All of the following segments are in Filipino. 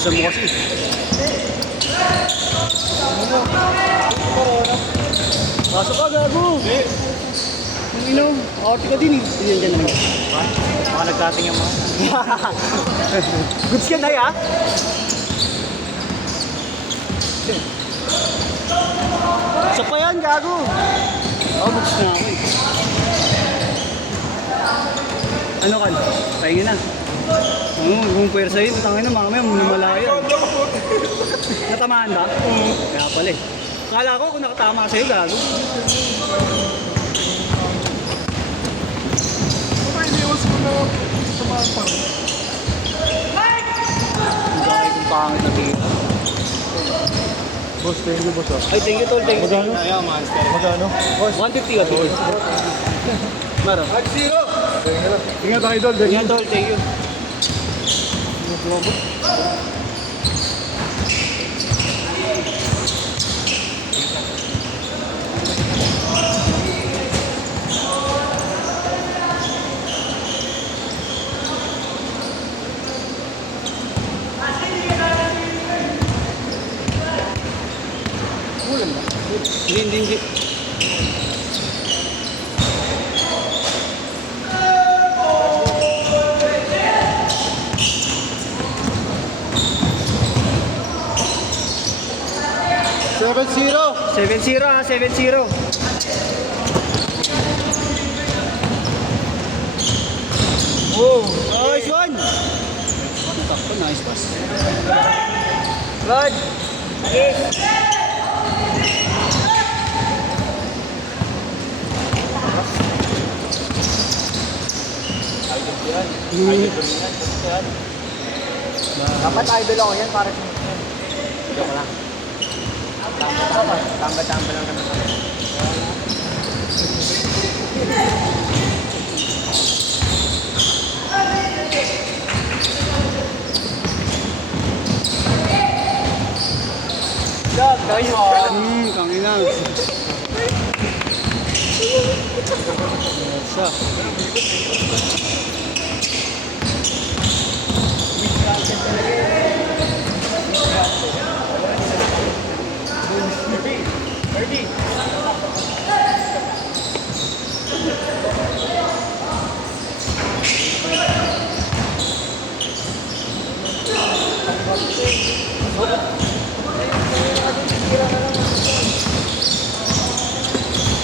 Bilisan mo kasi. Pasok ka, gago. Ang inom, arte ka din eh. Hindi yan naman. Baka nagdating yung mga. Goods ka na ya? Isa pa yan, gago. Goods na ako eh. Ano kan? Pahinga na. Kung pwersa yun, tangin na mamaya malaya. Natamaan ba? Kaya pala eh. Kala ko kung nakatama sa'yo, gago. Iniwas ko na samahan pa. Ang dami kong pangit na tingin. Boss, thank you, boss. Ay, thank you tol, thank you. Magkano? Ayaw, monster. Magkano? 150 ka tol. Maro. Ingat tayo, idol. Yan tol, thank you. Kulang ba? Hindi. 7-0 ha, 7-0. Oh, nice one. Takto, nice pass. Rod. Dapat idol ako yan para sa mga. Joke lang. Tamba lang naman kami. Kangina. Sa.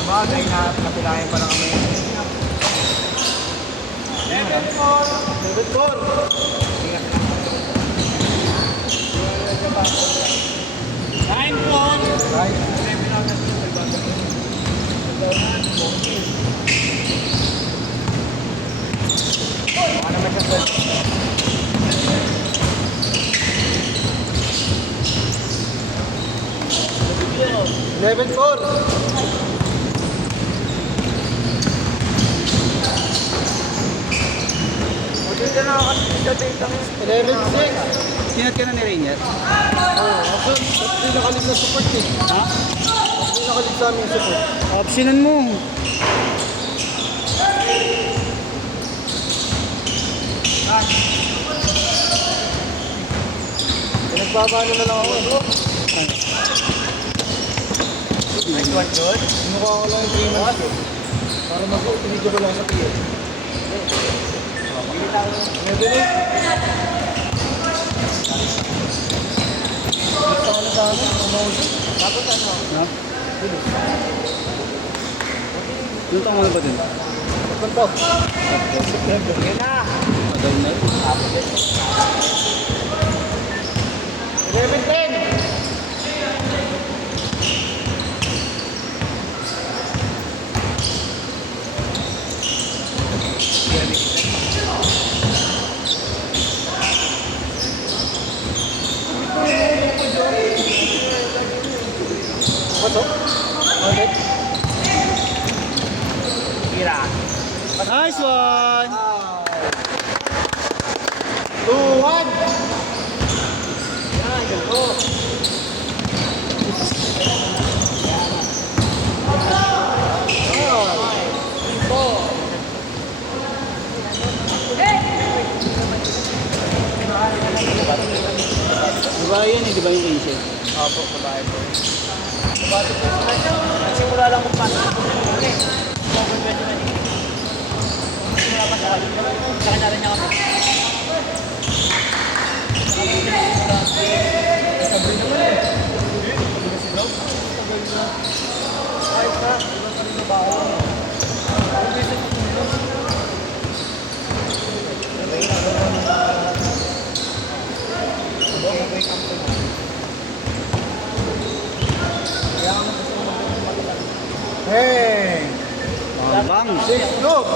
Sabagay na kapilayan pa lang kami. 11-4. Dito na ako kasi dito kami. 11-6. Tinat ka na ni Rainier? Ako, hindi nakalig na support eh. Ha? Hindi nakalig sa amin support. Optionan mo. Pinagbabano na lang ako eh. Nice one, good. Mukha ko lang yung 3 months eh. Para mag-video ko lang sa PL. Pwede na. Gusto ko na sa amin. Tapos ano? Ha? Doon taong ano ba din? Ito. Yan na. Tagal na yun. 11-10. Pasok. Okay. Tira. Nice one! 2-1. Yan, ganito. Babae yan eh, di ba yung 15? Opo, babae po. Babae po sila. Nagsimula lang magpasok po muli. Open pwede na din. Simula pa sa akin. Nakita rin niya kami. Sabi naman eh. Ayos na. Iba pa rin na ba ako? Ang bisit ko nila. Hey! Bang! 6 go!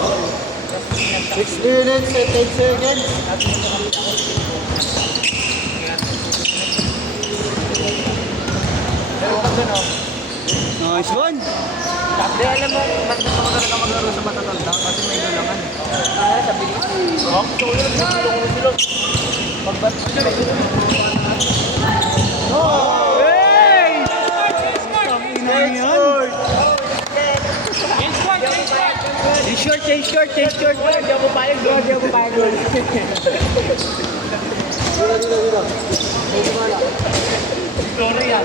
6 minutes and 10 seconds. Pero pag gano'n, Nice one! hindi, alam mo, mas gusto ko talaga maglaro sa matatanda kasi may lulangan. Kaya sa bilis. Oo, gusto ko yun. Gusto ko sila. Pagbat ko siya. Hey! Tangina yan! Change short! Hindi ako payag doon. Hindi ako payag doon. Glory yan.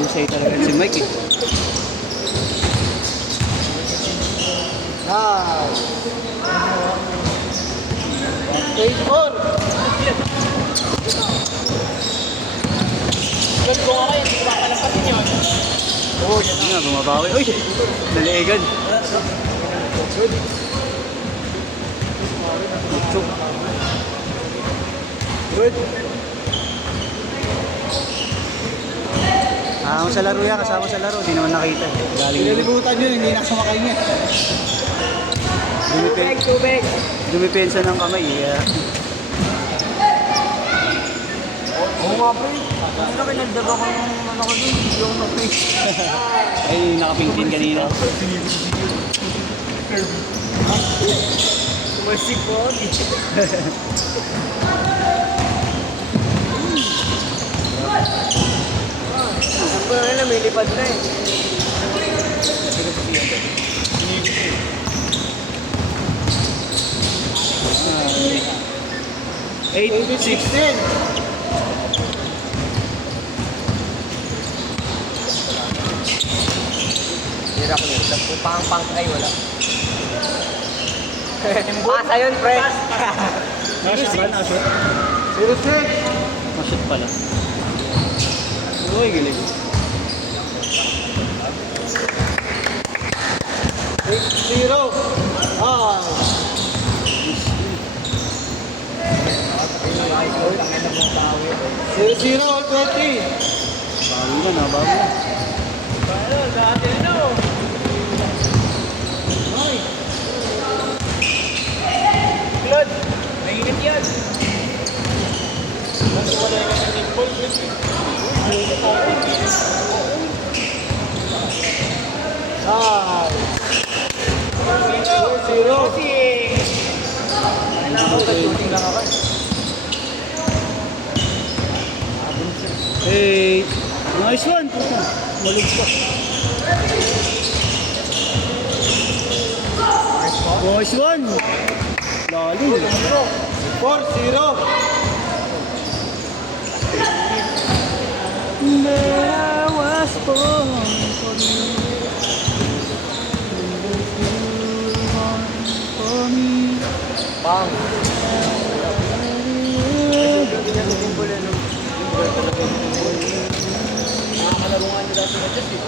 Musay talaga si Mike eh. Nice. Stage 4. Good ko nga kayo. Hindi ko makalampasin yun. Oh, yan. Ano nga, bumabawi. Uy! Naliigan. Good. Chuk. Good. Kasama sa laro yan, kasama sa laro. Di naman nakita. Galing yun. Pinalibutan yun, hindi nakasamakay niya. Tubig. Dumipensa ng kamay. Yeah. Oo nga, pre. Ano na kinagdaga ko ng ano ko dun? Hindi ako na-face. Ay, nakapingpin kanina. Tumasik ko. Ano na yun, may lipad na eh. 8-16. Hira ko yun. Pang ay wala. Pasa yun, pre. Nashoot ba? Nashoot? 06. Nashoot pala. Uy, galing. 6-0. Ah. 0-0 all 20. Bago na, bago na. Blood. Mainit yan. Nice. 0-0. Shooting lang ako. Hey, nice one. Puta, malug pa. Nice one. Lalo. 4-0. There was born for me. For me. Bang. Nakakalaro nga nila sila dyan eh.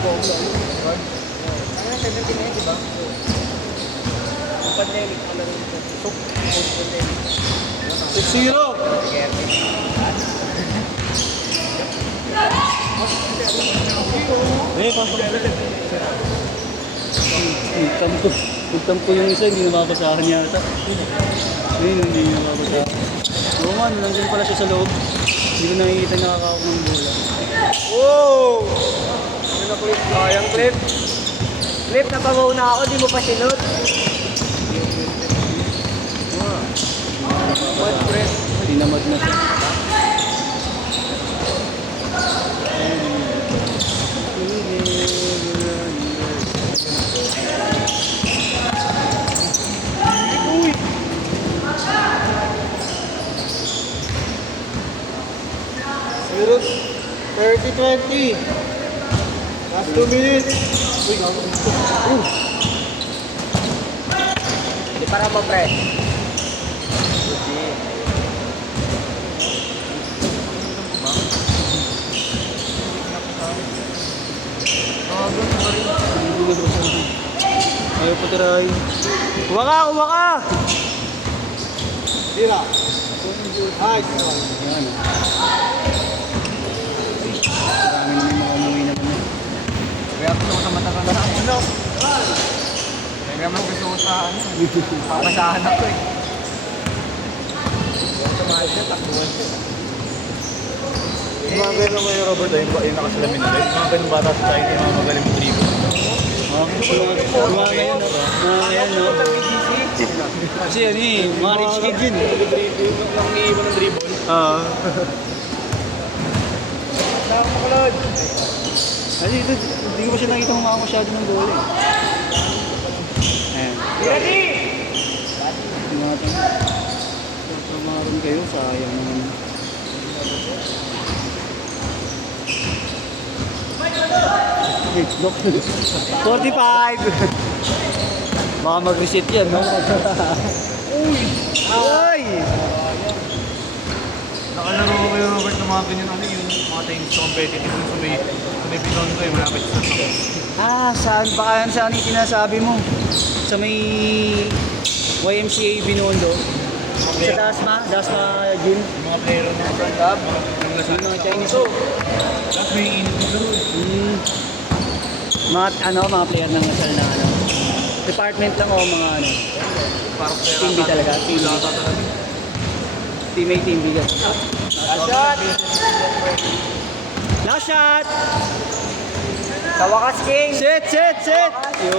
Goal lang. Ano na 17 na yun, di ba? Yung pandemic, kalaro nito. Sok. Pandemic. 6-0. Eh, Pagtampo yung isa, hindi nababasahan yata. Ayun, hindi nababasahan. Oo nga, nandiyan pala siya sa loob. Hindi ko nakikita nakakawak ng bola. Oh! Ano na clip? Sayang clip. Clip, napabaw na ako, di mo pa sinod. What, pre? Tinamad na siya. 30-20. Last 2 minutes. Uy, gago. Di para mo, pre. Ayaw pa tiray. Kuha ka, kuha ka! Tira. Nice. Yan. Marami naman mga umuwi naman. Kaya gusto ko sa matagal na ano. Kaya naman gusto ko sa ano. Papasahan ako eh. Tumahay siya, takbuhan siya. Yung mga ganun mo yung Robert, yung nakasalamin ulit. Yung mga ganun bata sa tayo, yung mga magaling mo dribble. Mga ngayon, no? Mga ngayon, no? Kasi yan eh, mga rich kid yun. Yung nangiiwan ng dribble. Saan mo kalad? Kasi ito, hindi ko pa siya nakita humama masyado ng bola eh. Ayan. Ready! Hindi natin. Pamaron kayo, sayang naman. Wait, look. 45! Baka mag-reset yan, no? Uy! Ay! Nakalaro ko kayo Robert ng mga ganyan ano yung mga things sa competitive yung sa may pinon ko eh, malapit sa sakit. Ah, saan pa kaya saan yung sinasabi mo? Sa may YMCA Binondo? Sa Dasma Gym? Yung mga player ng mga front up, Yung mga Chinese. tapos may init na gano'n. Mga player ng Lasal na ano. Department lang o mga ano. Parang player Team B talaga. Team B. Teammate Team B. Last shot! Last shot! Sa wakas, King! Set! Yun.